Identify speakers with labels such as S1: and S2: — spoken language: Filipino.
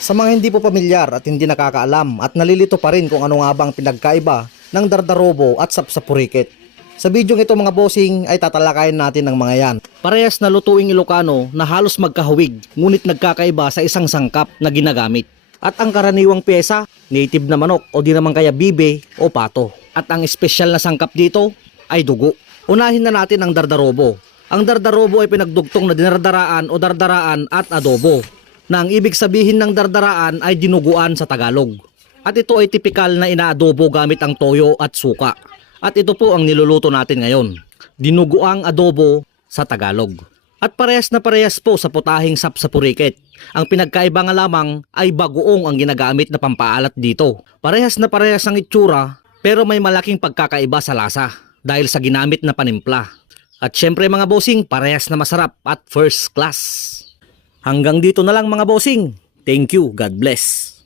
S1: Sa mga hindi po pamilyar at hindi nakakaalam at nalilito pa rin kung ano nga bang pinagkaiba ng dardarobo at sapsapurikit. Sa video ito mga bossing ay tatalakayin natin ng mga yan. Parehas na lutuing Ilocano na halos magkahawig ngunit nagkakaiba sa isang sangkap na ginagamit. At ang karaniwang pyesa, native na manok o di naman kaya bibe o pato. At ang espesyal na sangkap dito ay dugo. Unahin na natin ang dardarobo. Ang dardarobo ay pinagdugtong na dinardaraan o dardaraan at adobo na ang ibig sabihin ng dardaraan ay dinuguan sa Tagalog. At ito ay tipikal na inaadobo gamit ang toyo at suka. At ito po ang niluluto natin ngayon. Dinuguang adobo sa Tagalog. At parehas na parehas po sa putahing sapsapurikit. Ang pinagkaiba nga lamang ay bagoong ang ginagamit na pampaalat dito. Parehas na parehas ang itsura pero may malaking pagkakaiba sa lasa dahil sa ginamit na panimpla. At syempre mga bossing, parehas na masarap at first class. Hanggang dito na lang mga bossing. Thank you. God bless.